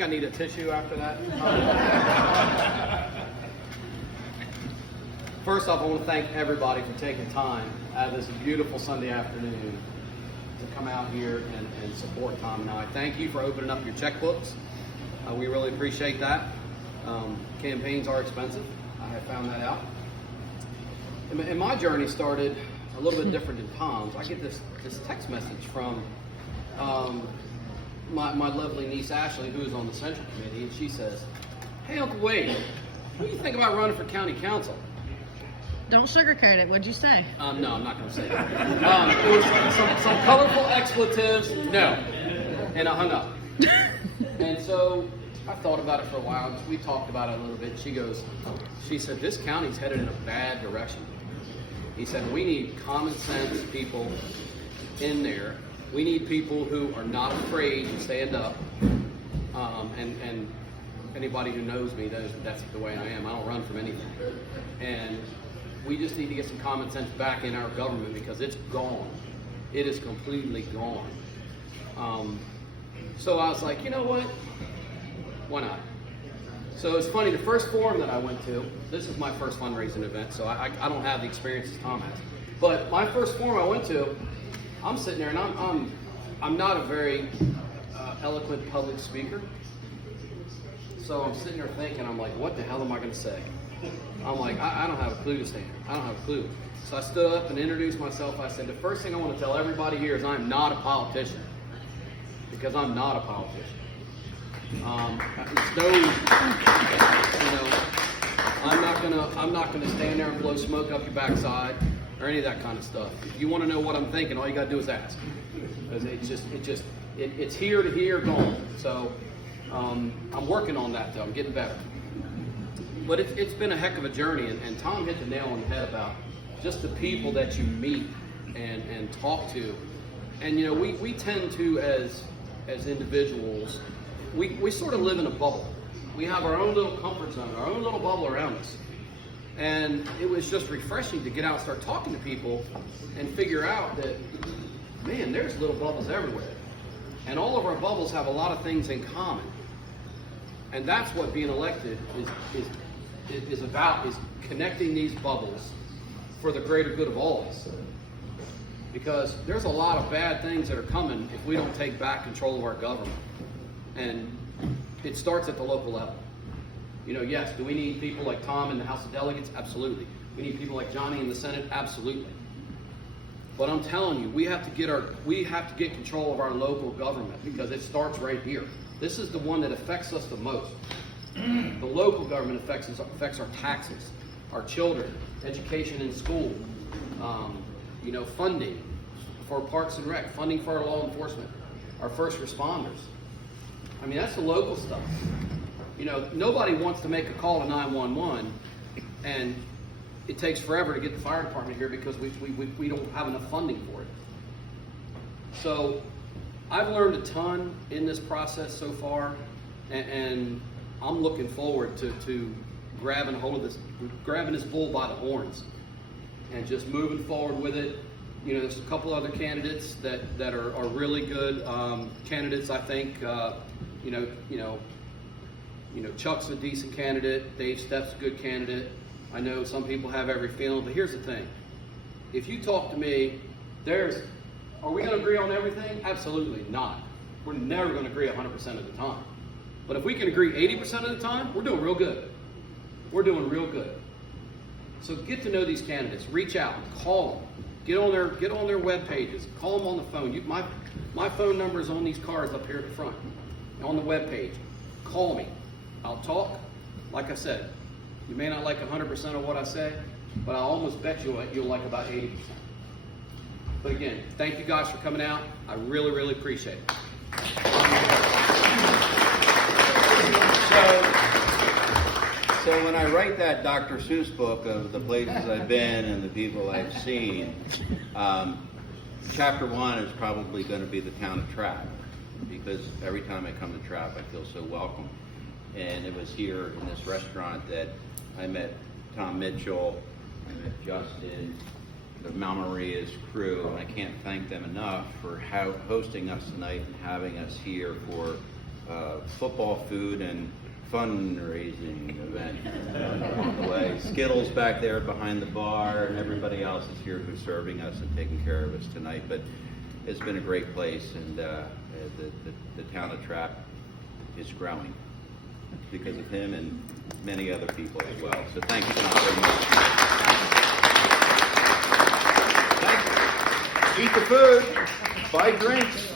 think I need a tissue after that? First off, I want to thank everybody for taking time out of this beautiful Sunday afternoon to come out here and support Tom and I. Thank you for opening up your checkbooks. We really appreciate that. Campaigns are expensive. I have found that out. And my journey started a little bit different than Tom's. I get this text message from my lovely niece Ashley, who is on the Central Committee, and she says, "Hey, Uncle Wade, what do you think about running for county council?" Don't sugarcoat it. What'd you say? No, I'm not going to say that. It was some colorful expletives. No. And I hung up. And so I thought about it for a while. We talked about it a little bit. She said, this county's headed in a bad direction. He said, we need common sense people in there. We need people who are not afraid to stand up. And anybody who knows me knows that's the way I am. I don't run from anything. And we just need to get some common sense back in our government because it's gone. It is completely gone. So I was like, you know what? Why not? So it's funny, the first forum that I went to, this is my first fundraising event, so I don't have the experience as Tom has. But my first forum I went to, I'm sitting there and I'm not a very eloquent public speaker. So I'm sitting there thinking, I'm like, what the hell am I going to say? I'm like, I don't have a clue to stand. I don't have a clue. So I stood up and introduced myself. I said, the first thing I want to tell everybody here is I'm not a politician. Because I'm not a politician. I'm not gonna stand there and blow smoke up your backside or any of that kind of stuff. If you want to know what I'm thinking, all you gotta do is ask. Because it's here to here, gone. So I'm working on that though. I'm getting better. But it's been a heck of a journey, and Tom hit the nail on the head about just the people that you meet and talk to. And you know, we tend to as individuals, we sort of live in a bubble. We have our own little comfort zone, our own little bubble around us. And it was just refreshing to get out and start talking to people and figure out that, man, there's little bubbles everywhere. And all of our bubbles have a lot of things in common. And that's what being elected is about, is connecting these bubbles for the greater good of all of us. Because there's a lot of bad things that are coming if we don't take back control of our government. And it starts at the local level. You know, yes, do we need people like Tom in the House of Delegates? Absolutely. We need people like Johnny in the Senate? Absolutely. But I'm telling you, we have to get control of our local government because it starts right here. This is the one that affects us the most. The local government affects our taxes, our children, education in school, funding for Parks and Rec, funding for our law enforcement, our first responders. I mean, that's the local stuff. You know, nobody wants to make a call to 911 and it takes forever to get the fire department here because we don't have enough funding for it. So I've learned a ton in this process so far, and I'm looking forward to grabbing hold of this, grabbing this bull by the horns and just moving forward with it. You know, there's a couple other candidates that are really good candidates, I think. Chuck's a decent candidate. Dave Stepp's a good candidate. I know some people have every feeling, but here's the thing. If you talk to me, are we going to agree on everything? Absolutely not. We're never going to agree 100% of the time. But if we can agree 80% of the time, we're doing real good. We're doing real good. So get to know these candidates. Reach out. Call them. Get on their web pages. Call them on the phone. My phone number is on these cards up here at the front, on the web page. Call me. I'll talk. Like I said, you may not like 100% of what I say, but I almost bet you'll like about 80%. But again, thank you guys for coming out. I really, really appreciate it. So when I write that Dr. Seuss book of the places I've been and the people I've seen, chapter 1 is probably going to be the town of Trappe, because every time I come to Trappe, I feel so welcome. And it was here in this restaurant that I met Tom Mitchell, I met Justin, the Momma Maria's crew, and I can't thank them enough for hosting us tonight and having us here for football food and fundraising event along the way. Skittles back there behind the bar, and everybody else is here who's serving us and taking care of us tonight. But it's been a great place, and the town of Trappe is growing because of him and many other people as well. So thank you, Tom, very much. Thank you. Eat the food, buy drinks.